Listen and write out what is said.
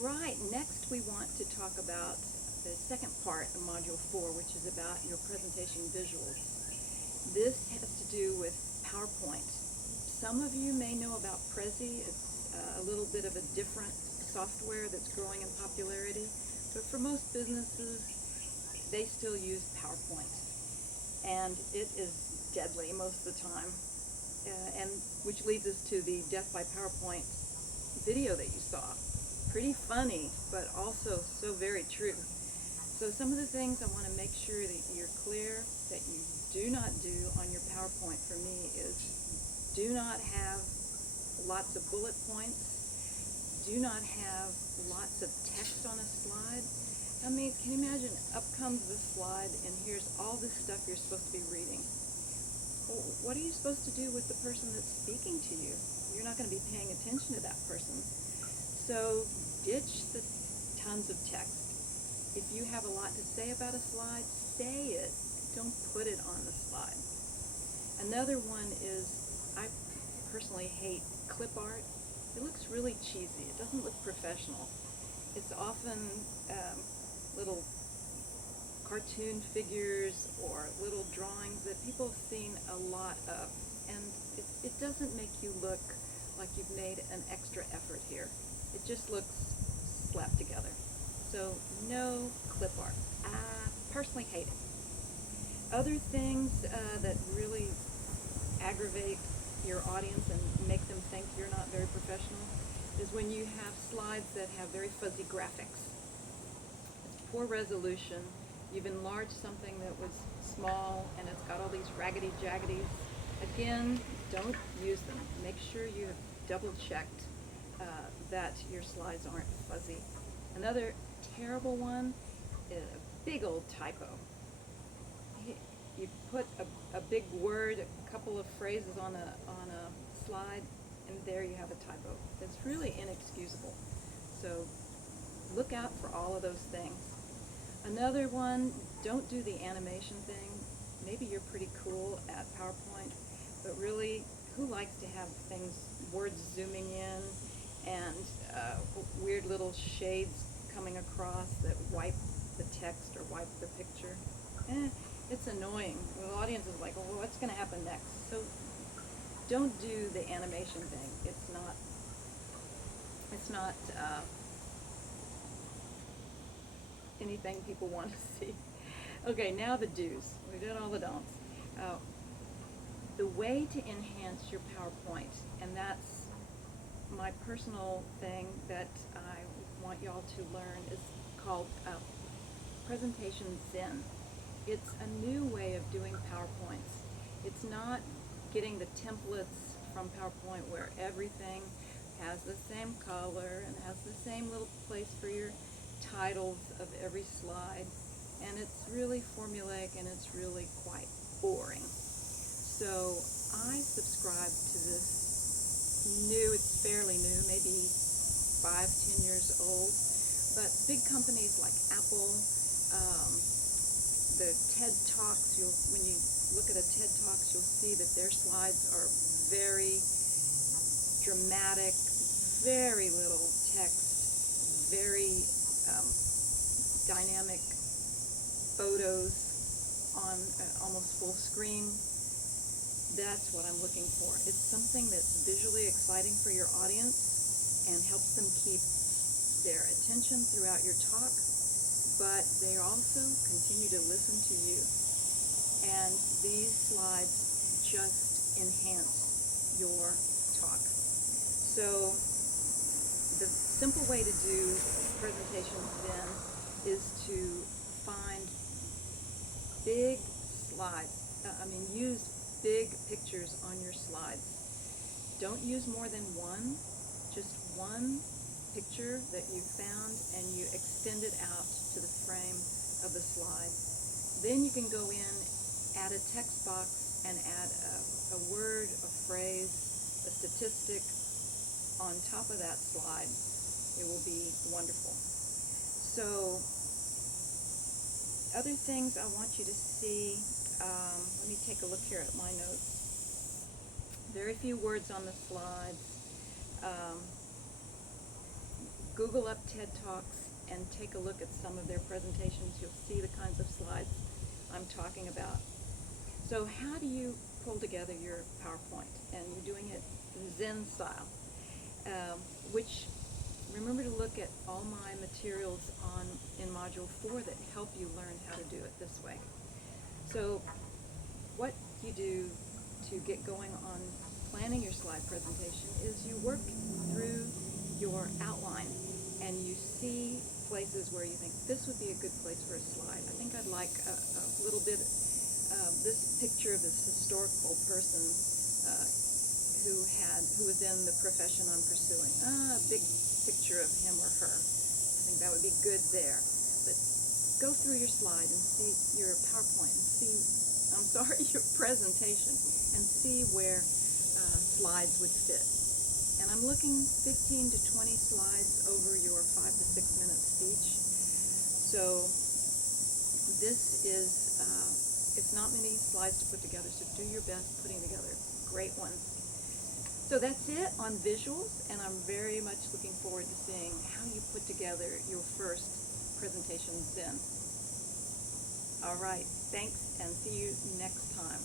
right, next we want to talk about the second part of Module 4, which is about your presentation visuals. This has to do with PowerPoint. Some of you may know about Prezi. It's a little bit of a different software that's growing in popularity, but for most businesses, they still use PowerPoint, and it is deadly most of the time, and which leads us to the Death by PowerPoint video that you saw. Pretty funny, but also so very true. So some of the things I want to make sure that you're clear that you do not do on your PowerPoint for me is do not have lots of bullet points. Do not have lots of text on a slide. I mean, can you imagine, up comes this slide and here's all this stuff you're supposed to be reading. Well, what are you supposed to do with the person that's speaking to you? You're not going to be paying attention to that person. So ditch the tons of text. If you have a lot to say about a slide, say it. Don't put it on the slide. Another one is, I personally hate clip art. It looks really cheesy. It doesn't look professional. It's often little cartoon figures or little drawings that people have seen a lot of, and it doesn't make you look like you've made an extra effort here. It just looks slapped together. So no clip art. I personally hate it. Other things that really aggravate your audience and make them think you're not very professional is when you have slides that have very fuzzy graphics. It's poor resolution. You've enlarged something that was small and it's got all these raggedy jaggities. Again, don't use them. Make sure you have double checked that your slides aren't fuzzy. Another terrible one is a big old typo. You put a big word, a couple of phrases on a slide, and there you have a typo. It's really inexcusable. So look out for all of those things. Another one, don't do the animation thing. Maybe you're pretty cool at PowerPoint, but really, who likes to have things, words zooming in, and weird little shades coming across that wipe the text or wipe the picture? It's annoying. The audience is like, well, what's going to happen next? So don't do the animation thing. It's not anything people want to see. Okay, now the do's. We did all the don'ts. The way to enhance your PowerPoint, and that's my personal thing that I want y'all to learn, is called Presentation Zen. It's a new way of doing PowerPoints. It's not getting the templates from PowerPoint where everything has the same color and has the same little place for your titles of every slide, and it's really formulaic and it's really quite boring. So I subscribe to this new, it's fairly new, maybe 5-10 years old, but big companies like Apple, the TED Talks, when you look at a TED Talks, you'll see that their slides are very dramatic, very little text, very dynamic photos on almost full screen. That's what I'm looking for. It's something that's visually exciting for your audience and helps them keep their attention throughout your talk, but they also continue to listen to you. And these slides just enhance your talk. So the simple way to do presentations then is to find big slides. Use big pictures on your slides. Don't use more than one, just one picture that you found and you extend it out to the frame of the slide. Then you can go in, add a text box, and add a word, a phrase, a statistic on top of that slide. It will be wonderful. So other things I want you to see, let me take a look here at my notes. Very few words on the slides. Google up TED Talks and take a look at some of their presentations. You'll see the kinds of slides I'm talking about. So how do you pull together your PowerPoint? And you're doing it Zen style, which remember to look at all my materials in Module 4 that help you learn how to do it this way. So what you do to get going on planning your slide presentation is you work through your outline and you see places where you think this would be a good place for a slide. I think I'd like a little bit this picture of this historical person who was in the profession I'm pursuing. A big picture of him or her. I think that would be good there. But go through your slide and see your PowerPoint and see, your presentation, and see where slides would fit. And I'm looking 15 to 20 slides over your 5 to 6 minute speech. So this is, it's not many slides to put together, so do your best putting together great ones. So that's it on visuals, and I'm very much looking forward to seeing how you put together your first presentation Zen. All right, thanks, and see you next time.